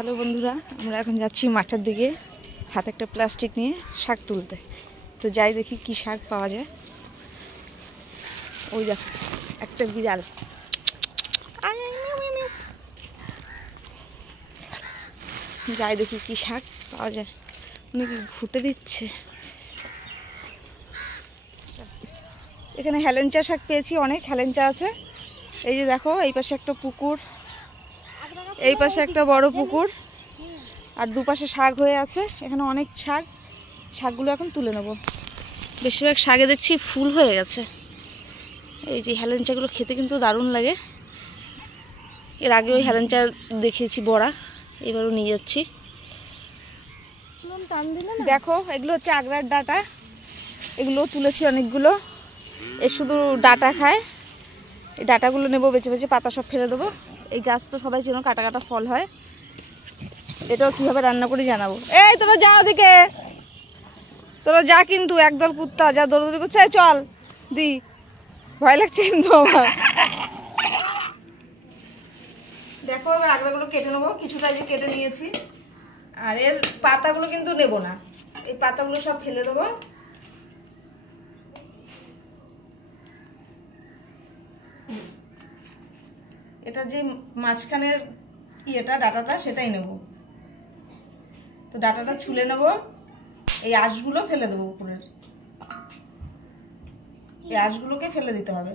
Hello বন্ধুরা, আমরা এখন যাচ্ছি মাঠের দিকে হাতে একটা প্লাস্টিক নিয়ে শাক তুলতে। তো যাই দেখি কি শাক পাওয়া যায়। ওই দেখো একটা বিড়াল, যাই দেখি কি শাক পাওয়া যায়। উনি কি ঘুটে দিচ্ছে। এখানে হেলেঞ্চা শাক পেয়েছি, অনেক হেলেঞ্চা আছে। এই যে দেখো, এই পাশে একটা পুকুর, এই পাশে একটা বড় পুকুর, আর দুপাশে শাক হয়ে আছে। এখানে অনেক শাক, শাকগুলো এখন তুলে নেব। বেশিরভাগ শাকে দেখছি ফুল হয়ে গেছে। এই যে হেলেঞ্চাগুলো খেতে কিন্তু দারুণ লাগে। এর আগে ওই হেলেঞ্চা দেখিয়েছি বড়া, এবারও নিয়ে যাচ্ছি। দেখো এগুলো হচ্ছে আগড়ার ডাঁটা, এগুলো তুলেছি অনেকগুলো। এর শুধু ডাঁটা খায়, এই ডাঁটাগুলো নেবো, বেছে বেছে পাতা সব ফেলে দেবো। এই গাছ তো সবাই চেনো, কাটা কাটা ফল হয়। এটাও কীভাবে রান্না করে জানাবো। এই তোরা যা ওদিকে, তোরা যা, কিন্তু একদল কুত্তা যা দৌড়দৌড়ি করছে। চল দি, ভয় লাগছে কিন্তু আমার। দেখো এবার আগড়াগুলো কেটে নেবো, কিছুটা যে কেটে নিয়েছি। আর এর পাতাগুলো কিন্তু নেব না, এই পাতাগুলো সব ফেলে দেবো। এটার যে মাঝখানের ইয়েটা, ডাঁটাটা, সেটাই নেব। তো ডাঁটাটা ছুলে নেব, এই আঁশগুলো ফেলে দেবো উপরের, এই আঁশগুলোকে ফেলে দিতে হবে।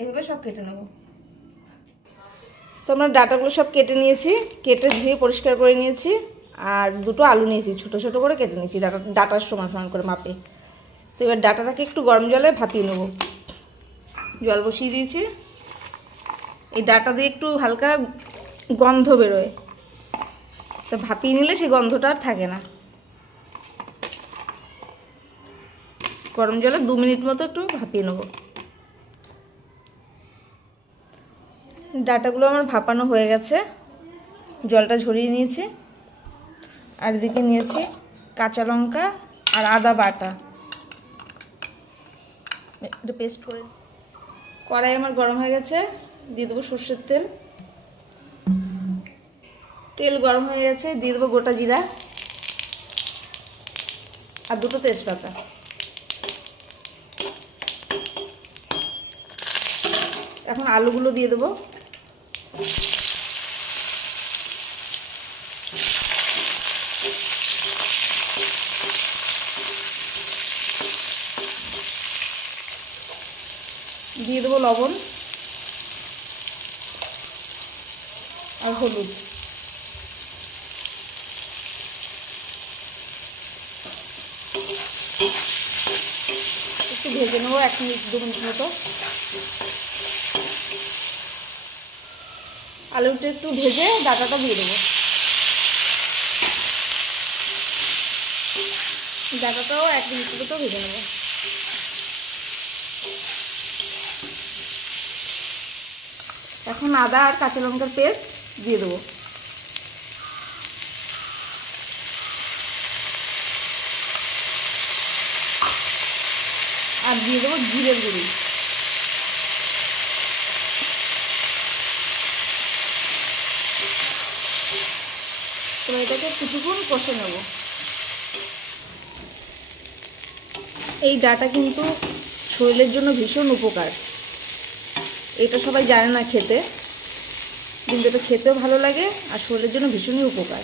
এইভাবে সব কেটে নেব। তো আমরা ডাঁটাগুলো সব কেটে নিয়েছি, কেটে ধুয়ে পরিষ্কার করে নিয়েছি। আর দুটো আলু নিয়েছি, ছোটো ছোটো করে কেটে নিয়েছি, ডাঁটার সমান সমান করে মাপে। তো এবার ডাঁটাটাকে একটু গরম জলে ভাপিয়ে নেব। জল বসিয়ে দিয়েছি। এই ডাঁটা দিয়ে একটু হালকা গন্ধ বেরোয়, তো ভাপিয়ে নিলে সেই গন্ধটা আর থাকে না। গরম জলে 2 মিনিট মতো একটু ভাপিয়ে নেব। ডাঁটাগুলো আমার ভাপানো হয়ে গেছে, জলটা ঝরিয়ে নিয়েছি। আর এদিকে নিয়েছি কাঁচা লঙ্কা আর আদা বাটা, এটা পেস্ট করে। কড়াই আমার গরম হয়ে গেছে, দিয়ে দেবো সর্ষের তেল। তেল গরম হয়ে গেছে, দিয়ে দেবো গোটা জিরা আর 2টো তেজপাতা। এখন আলুগুলো দিয়ে দেবো। দিয়ে দেবো লবণ আর হলুদ। একটু ভেজে নেবো 1 মিনিট 2 মিনিট মতো। আলুটা একটু ভেজে ডাঁটাটা দিয়ে দেবো। ডাঁটাটাও 1 মিনিট মতো ভেজে নেবো। এখন আদা আর কাঁচা লঙ্কার পেস্ট দিয়ে দেবো। আর দিয়ে দেবো জিরের গুঁড়ি। তো এটাকে কিছুক্ষণ কষে নেব। এই ডাঁটা কিন্তু শরীরের জন্য ভীষণ উপকার। এটা সবাই জানে না খেতে, কিন্তু এটা খেতেও ভালো লাগে আর শরীরের জন্য ভীষণই উপকার।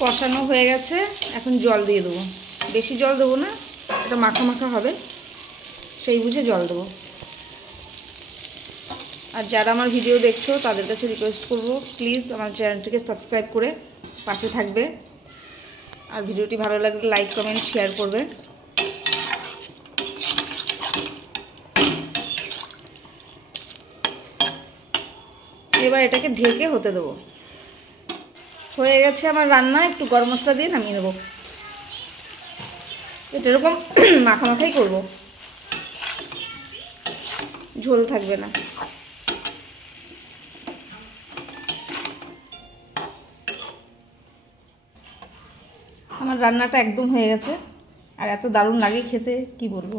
কষানো হয়ে গেছে, এখন জল দিয়ে দেবো। বেশি জল দেবো না, এটা মাখা মাখা হবে, সেই বুঝে জল দেবো। আর যারা আমার ভিডিও দেখছো তাদের কাছে রিকোয়েস্ট করবো, প্লিজ আমার চ্যানেলটিকে সাবস্ক্রাইব করে পাশে থাকবে। আর ভিডিওটি ভালো লাগলে লাইক কমেন্ট শেয়ার করবে। এবার এটাকে ঢেকে হতে দেবো। হয়ে গেছে আমার রান্না, একটু গরম মশলা দিয়ে নামিয়ে নেবো। এটা এরকম মাখা মাখাই করবো, ঝোল থাকবে না। আমার রান্নাটা একদম হয়ে গেছে, আর এত দারুণ লাগে খেতে, কি বলবো।